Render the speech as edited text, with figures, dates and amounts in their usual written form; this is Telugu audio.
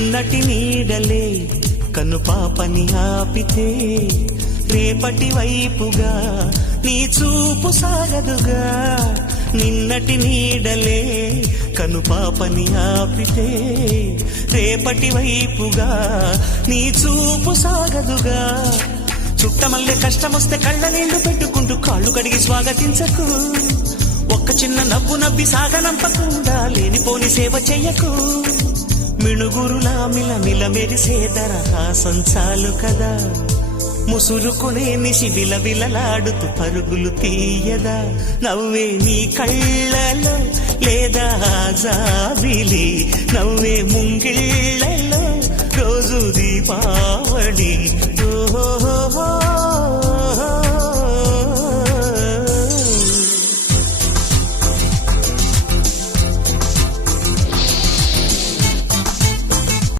నటి నీడలే కను పాపని ఆపితే రేపటి వైపుగా నీ చూపు సాగదుగా. నిన్నటి నీడలే కను పాపని ఆపితే రేపటి వైపుగా నీ చూపు సాగదుగా. చుట్టమల్లే కష్టమొస్తే కళ్ళ నీళ్లు పెట్టుకుంటూ కాళ్ళు కడిగి స్వాగతించకు. ఒక్క చిన్న నవ్వు నవ్వి సాగనంపకుండా లేనిపోని సేవ చెయ్యకు. మిణుగురులా మిలమిల మెరిసే దరహాసం చాలు కదా. ముసురుకునే నిశి విలవిలలాడుతూ పరుగులు తీయదా. నవ్వే నీ కళ్ళలో లేదా జాబిలి, నవ్వే ముంగిళ్ళలో రోజు దీపావళి.